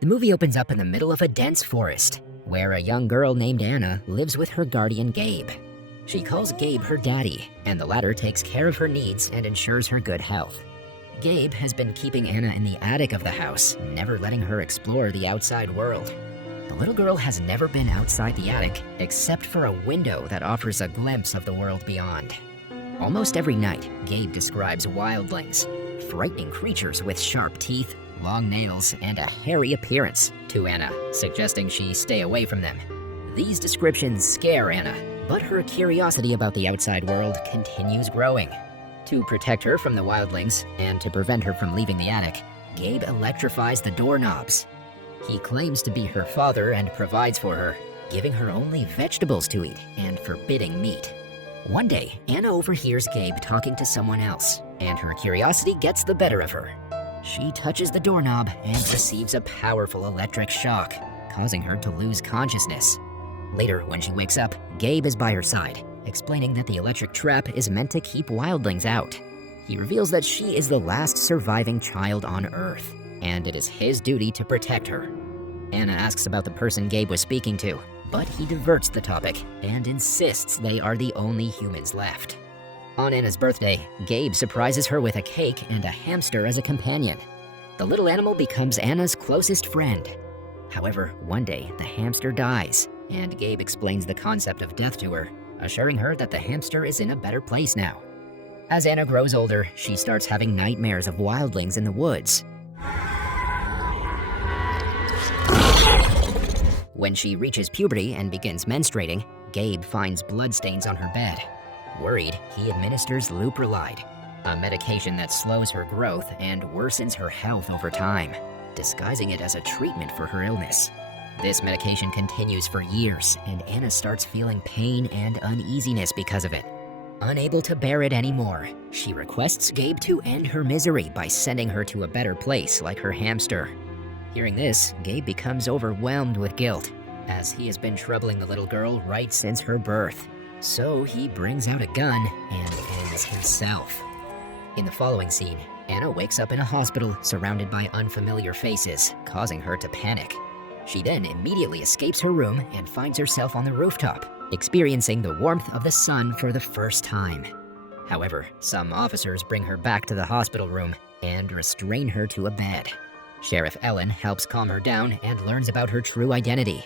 The movie opens up in the middle of a dense forest, where a young girl named Anna lives with her guardian Gabe. She calls Gabe her daddy, and the latter takes care of her needs and ensures her good health. Gabe has been keeping Anna in the attic of the house, never letting her explore the outside world. The little girl has never been outside the attic, except for a window that offers a glimpse of the world beyond. Almost every night, Gabe describes wildlings, frightening creatures with sharp teeth, long nails, and a hairy appearance, to Anna, suggesting she stay away from them. These descriptions scare Anna, but her curiosity about the outside world continues growing. To protect her from the wildlings, and to prevent her from leaving the attic, Gabe electrifies the doorknobs. He claims to be her father and provides for her, giving her only vegetables to eat and forbidding meat. One day, Anna overhears Gabe talking to someone else, and her curiosity gets the better of her. She touches the doorknob and receives a powerful electric shock, causing her to lose consciousness. Later, when she wakes up, Gabe is by her side, explaining that the electric trap is meant to keep wildlings out. He reveals that she is the last surviving child on Earth, and it is his duty to protect her. Anna asks about the person Gabe was speaking to, but he diverts the topic and insists they are the only humans left. On Anna's birthday, Gabe surprises her with a cake and a hamster as a companion. The little animal becomes Anna's closest friend. However, one day, the hamster dies, and Gabe explains the concept of death to her, assuring her that the hamster is in a better place now. As Anna grows older, she starts having nightmares of wildlings in the woods. When she reaches puberty and begins menstruating, Gabe finds bloodstains on her bed. Worried, he administers Leuprolide, a medication that slows her growth and worsens her health over time, disguising it as a treatment for her illness. This medication continues for years, and Anna starts feeling pain and uneasiness because of it. Unable to bear it anymore, she requests Gabe to end her misery by sending her to a better place like her hamster. Hearing this, Gabe becomes overwhelmed with guilt, as he has been troubling the little girl right since her birth. So he brings out a gun and ends himself. In the following scene, Anna wakes up in a hospital surrounded by unfamiliar faces, causing her to panic. She then immediately escapes her room and finds herself on the rooftop, experiencing the warmth of the sun for the first time. However, some officers bring her back to the hospital room and restrain her to a bed. Sheriff Ellen helps calm her down and learns about her true identity.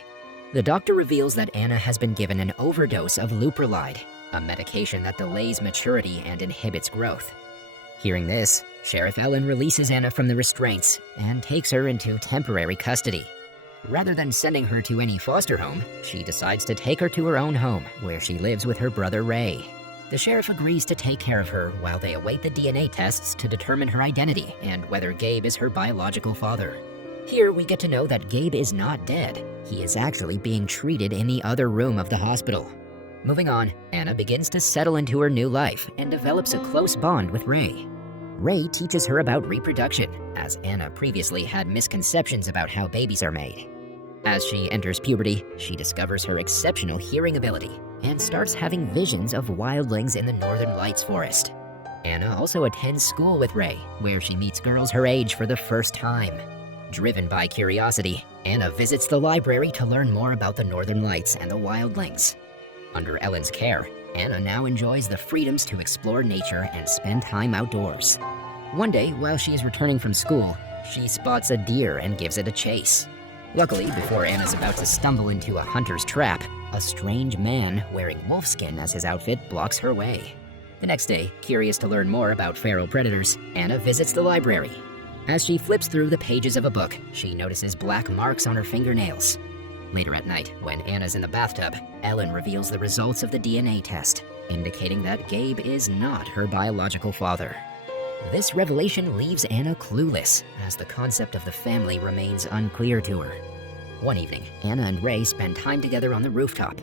The doctor reveals that Anna has been given an overdose of Leuprolide, a medication that delays maturity and inhibits growth. Hearing this, Sheriff Ellen releases Anna from the restraints and takes her into temporary custody. Rather than sending her to any foster home, she decides to take her to her own home, where she lives with her brother Ray. The sheriff agrees to take care of her while they await the DNA tests to determine her identity and whether Gabe is her biological father. Here we get to know that Gabe is not dead. He is actually being treated in the other room of the hospital. Moving on, Anna begins to settle into her new life and develops a close bond with Ray. Ray teaches her about reproduction, as Anna previously had misconceptions about how babies are made. As she enters puberty, she discovers her exceptional hearing ability and starts having visions of wildlings in the Northern Lights forest. Anna also attends school with Ray, where she meets girls her age for the first time. Driven by curiosity, Anna visits the library to learn more about the Northern Lights and the wildlings. Under Ellen's care, Anna now enjoys the freedoms to explore nature and spend time outdoors. One day, while she is returning from school, she spots a deer and gives it a chase. Luckily, before Anna's about to stumble into a hunter's trap, a strange man wearing wolfskin as his outfit blocks her way. The next day, curious to learn more about feral predators, Anna visits the library. As she flips through the pages of a book, she notices black marks on her fingernails. Later at night, when Anna's in the bathtub, Ellen reveals the results of the DNA test, indicating that Gabe is not her biological father. This revelation leaves Anna clueless, as the concept of the family remains unclear to her. One evening, Anna and Ray spend time together on the rooftop.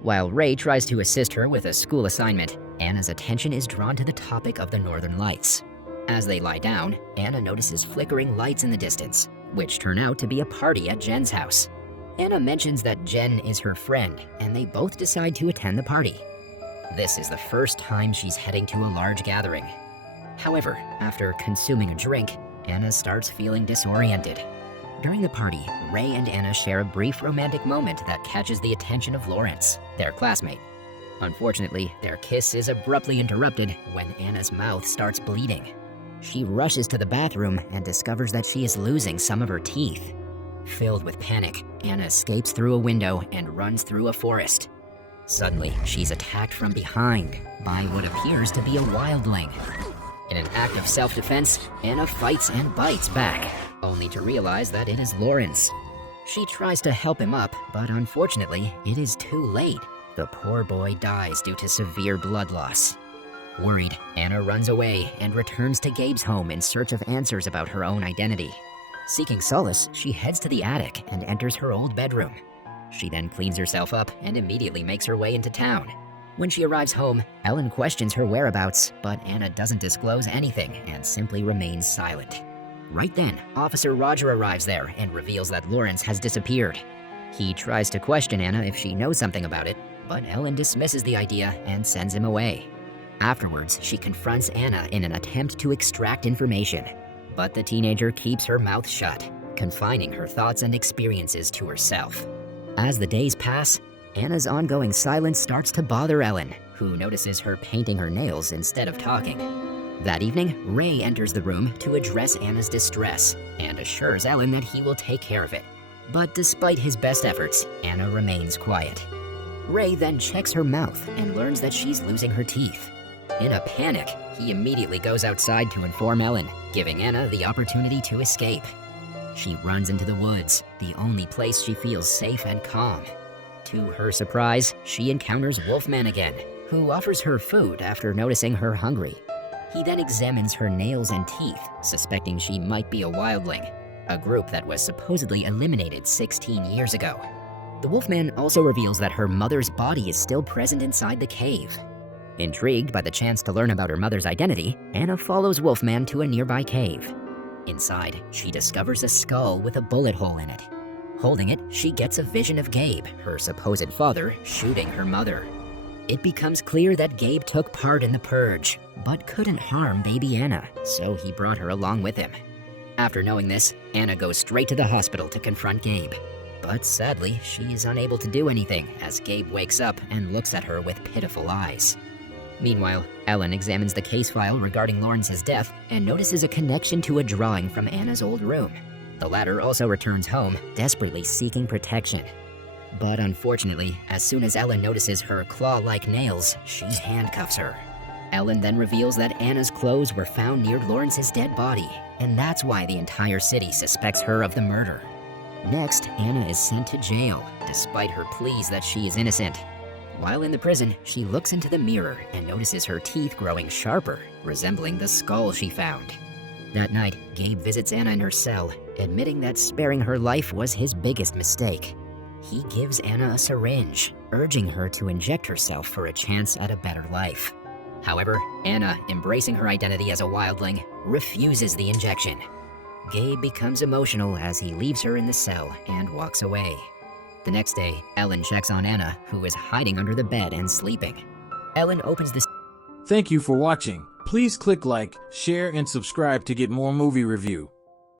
While Ray tries to assist her with a school assignment, Anna's attention is drawn to the topic of the Northern Lights. As they lie down, Anna notices flickering lights in the distance, which turn out to be a party at Jen's house. Anna mentions that Jen is her friend, and they both decide to attend the party. This is the first time she's heading to a large gathering. However, after consuming a drink, Anna starts feeling disoriented. During the party, Ray and Anna share a brief romantic moment that catches the attention of Lawrence, their classmate. Unfortunately, their kiss is abruptly interrupted when Anna's mouth starts bleeding. She rushes to the bathroom and discovers that she is losing some of her teeth. Filled with panic, Anna escapes through a window and runs through a forest. Suddenly, she's attacked from behind by what appears to be a wildling. In an act of self-defense, Anna fights and bites back, only to realize that it is Lawrence. She tries to help him up, but unfortunately, it is too late. The poor boy dies due to severe blood loss. Worried, Anna runs away and returns to Gabe's home in search of answers about her own identity. Seeking solace, she heads to the attic and enters her old bedroom. She then cleans herself up and immediately makes her way into town. When she arrives home, Ellen questions her whereabouts, but Anna doesn't disclose anything and simply remains silent. Right then, Officer Roger arrives there and reveals that Lawrence has disappeared. He tries to question Anna if she knows something about it, but Ellen dismisses the idea and sends him away. Afterwards, she confronts Anna in an attempt to extract information, but the teenager keeps her mouth shut, confining her thoughts and experiences to herself. As the days pass, Anna's ongoing silence starts to bother Ellen, who notices her painting her nails instead of talking. That evening, Ray enters the room to address Anna's distress and assures Ellen that he will take care of it. But despite his best efforts, Anna remains quiet. Ray then checks her mouth and learns that she's losing her teeth. In a panic, he immediately goes outside to inform Ellen, giving Anna the opportunity to escape. She runs into the woods, the only place she feels safe and calm. To her surprise, she encounters Wolfman again, who offers her food after noticing her hungry. He then examines her nails and teeth, suspecting she might be a wildling, a group that was supposedly eliminated 16 years ago. The Wolfman also reveals that her mother's body is still present inside the cave. Intrigued by the chance to learn about her mother's identity, Anna follows Wolfman to a nearby cave. Inside, she discovers a skull with a bullet hole in it. Holding it, she gets a vision of Gabe, her supposed father, shooting her mother. It becomes clear that Gabe took part in the purge, but couldn't harm baby Anna, so he brought her along with him. After knowing this, Anna goes straight to the hospital to confront Gabe. But sadly, she is unable to do anything as Gabe wakes up and looks at her with pitiful eyes. Meanwhile, Ellen examines the case file regarding Lawrence's death and notices a connection to a drawing from Anna's old room. The latter also returns home, desperately seeking protection. But unfortunately, as soon as Ellen notices her claw-like nails, she handcuffs her. Ellen then reveals that Anna's clothes were found near Lawrence's dead body, and that's why the entire city suspects her of the murder. Next, Anna is sent to jail, despite her pleas that she is innocent. While in the prison, she looks into the mirror and notices her teeth growing sharper, resembling the skull she found. That night, Gabe visits Anna in her cell, admitting that sparing her life was his biggest mistake. He gives Anna a syringe, urging her to inject herself for a chance at a better life. However, Anna, embracing her identity as a wildling, refuses the injection. Gabe becomes emotional as he leaves her in the cell and walks away. The next day, Ellen checks on Anna, who is hiding under the bed and sleeping. Ellen opens the... Thank you for watching. Please click like, share, and subscribe to get more movie review.